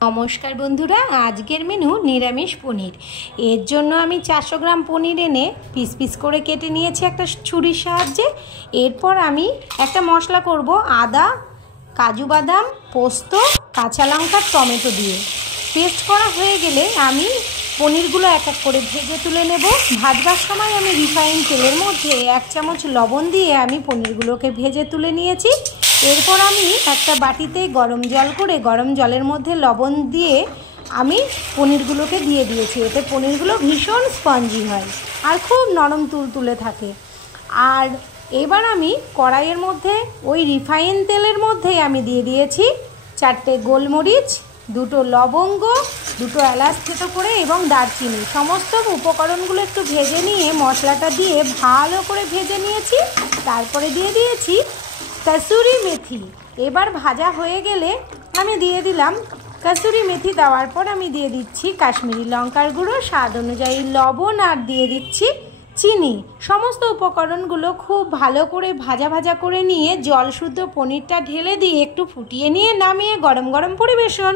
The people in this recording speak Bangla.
नमस्कार बंधुरा आजकेर मेनू निरामिष पनीर। एर जोन्नो आमी 400 ग्राम पनीर एने पिस पिस करे केटे नियेछि एकटा छुरिर साहाज्ये। एरपर आमी एकटा मशला करब आदा काजू बादाम पोस्त काँचा लंका टमेटो दिए पेस्ट करा हये गेले आमी पनीरगुलो एक एक करे भेजे तुले नेब। भाजবার समय आमी रिफाइन तेलेर मধ্যে 1 চামচ लवण दिए आमी पनीरगुलोके भेजे तुले नियेछि। एरपर आमी एकटा बाटीते गरम जल करे गरम जलेर मধ্যে लवण दिए आमी पनीरगुलोके दिए दिएछि। एते पनीरगुलो भीषण स्पंजी हय और खूब नरम तुलतुले थाके। और एबार आमी कड़ाइयेर मধ্যে ओई रिफाइन तेलेर मধ্যেই आमी दिए दिएछि 4টে गोलमरिच দুটো লবঙ্গ দুটো এলাচ থেতো করে এবং দারচিনি সমস্ত উপকরণগুলো একটু ভেজে নিয়ে মশলাটা দিয়ে ভালো করে ভেজে নিয়েছি। তারপরে দিয়ে দিয়েছি কসুরি মেথি। এবার ভাজা হয়ে গেলে আমি দিয়ে দিলাম কসুরি মেথি। দেওয়ার পর আমি দিয়ে দিচ্ছি কাশ্মীরি লঙ্কার গুঁড়ো স্বাদ অনুযায়ী লবণ আর দিয়ে দিচ্ছি চিনি। সমস্ত উপকরণগুলো খুব ভালো করে ভাজা ভাজা করে নিয়ে জল শুদ্ধ পনিরটা ঢেলে দিয়ে একটু ফুটিয়ে নিয়ে নামিয়ে গরম গরম পরিবেশন।